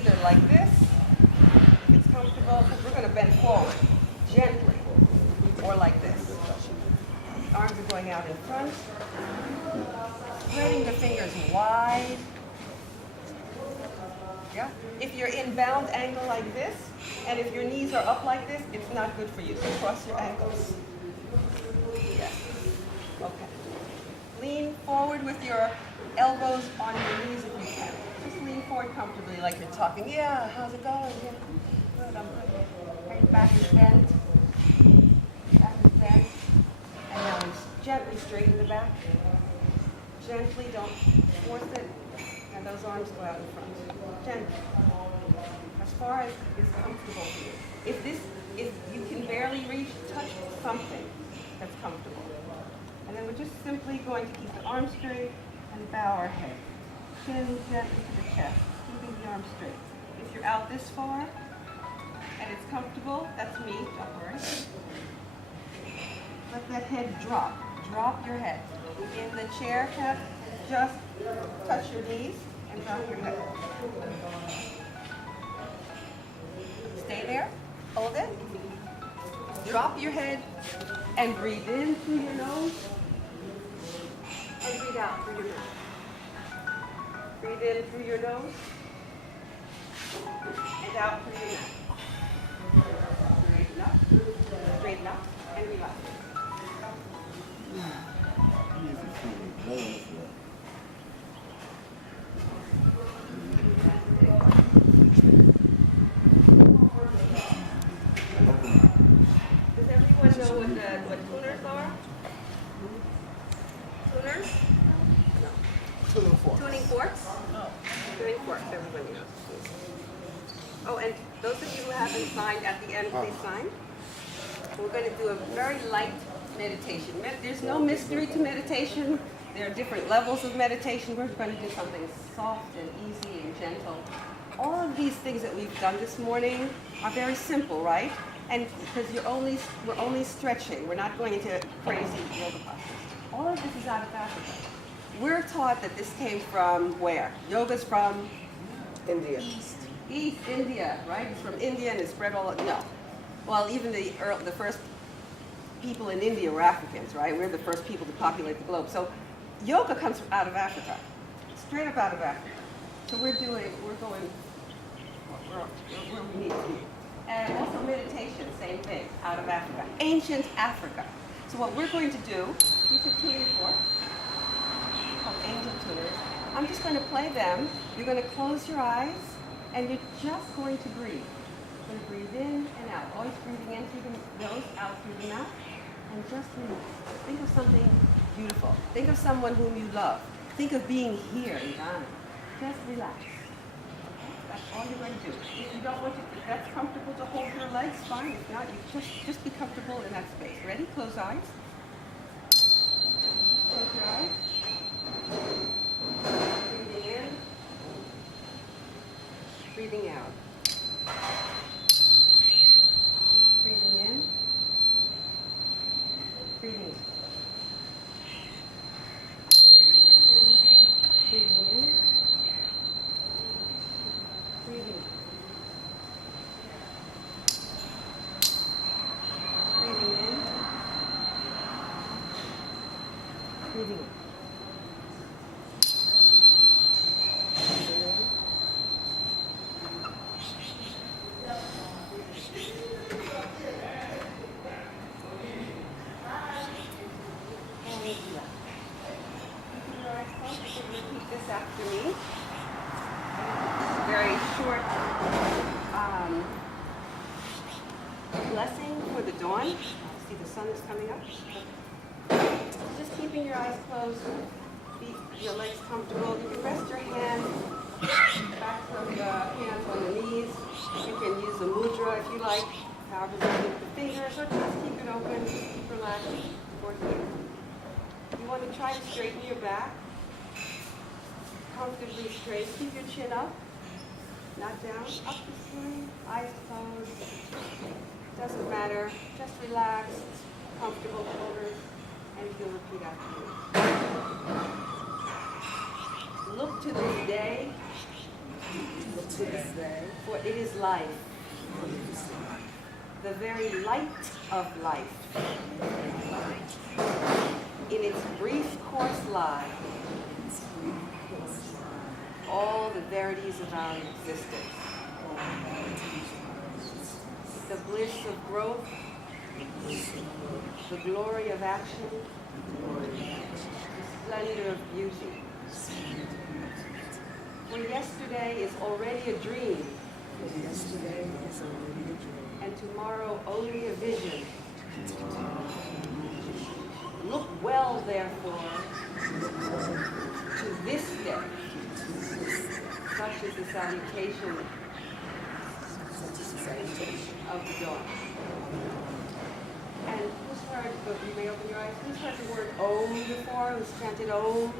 either like this, if it's comfortable, because we're going to bend forward gently, or like this. Arms are going out in front, spreading the fingers wide. Yeah. If you're in bound angle like this, and if your knees are up like this, it's not good for you. So cross your ankles. Yes. Okay. Lean forward with your elbows on your knees if you can. Just lean forward comfortably like you're talking. Yeah, how's it going? Yeah. Good, I'm good. Okay, back is bent. Back is bent. And now we gently straighten the back. Gently, don't force it. And those arms go out in front. Gently. As far as is comfortable for you. If you can barely reach, touch something that's comfortable. And then we're just simply going to keep the arms straight and bow our head. Chin gently to the chest, keeping the arms straight. If you're out this far and it's comfortable, that's me, don't worry. Let that head drop. Drop your head. In the chair, just touch your knees and drop your head. Stay there. Hold it. Drop your head and breathe in through your nose and breathe out through your mouth. Breathe in through your nose and out through your mouth. Straighten up, and relax. Does everyone know what tuners are? Tuners? No. Tuning fork. Tuning forks? Tuning forks, everybody knows. Oh, and those of you who haven't signed at the end, please sign. We're going to do a very light meditation. There's no mystery to meditation. There are different levels of meditation. We're going to do something soft and easy and gentle. All of these things that we've done this morning are very simple, right? And because we're only stretching. We're not going into crazy yoga postures. All of this is out of Africa. We're taught that this came from where? Yoga's from India. East India, right? It's from India and it spread all. No. Well, even the first people in India were Africans, right? We're the first people to populate the globe. So yoga comes from out of Africa, straight up out of Africa. So we're going where we need to be. And also meditation, same thing, out of Africa. Ancient Africa. So what we're going to do, these are tuning forks, called angel tuners. I'm just going to play them. You're going to close your eyes, and you're just going to breathe. You're going to breathe in and out. Always breathing in through the nose, out through the mouth, and just relax. Think of something beautiful. Think of someone whom you love. Think of being here in Ghana. Just relax. That's all you're going to do. If you don't want to, if that's comfortable to hold your legs, fine. If not, you just be comfortable in that space. Ready? Close eyes. Close your eyes. Breathing in. Breathing out. Breathing in. Breathing in. Breathing in. Breathing out. Breathing in. Breathing out. Repeat this after me. Very short blessing for the dawn. See, the sun is coming up. Just keeping your eyes closed, your legs comfortable. You can rest your hands, back of the hands on the knees. You can use a mudra if you like, however you move the fingers, or just keep it open, keep relaxed, or here. You want to try to straighten your back, comfortably straight. Keep your chin up, not down, up the spine, eyes closed. Doesn't matter, just relax, comfortable shoulders, and you can repeat after me. Look to this day For it is life, the very light of life. In its brief course lie all the verities of our existence. The bliss of growth, the glory of action, the splendor of beauty. For yesterday is already a dream, and tomorrow only a vision. Look well, therefore, to this day. Such is the salutation of the dawn. And who's heard, you may open your eyes, who's heard the word Om before? Who's chanted Om?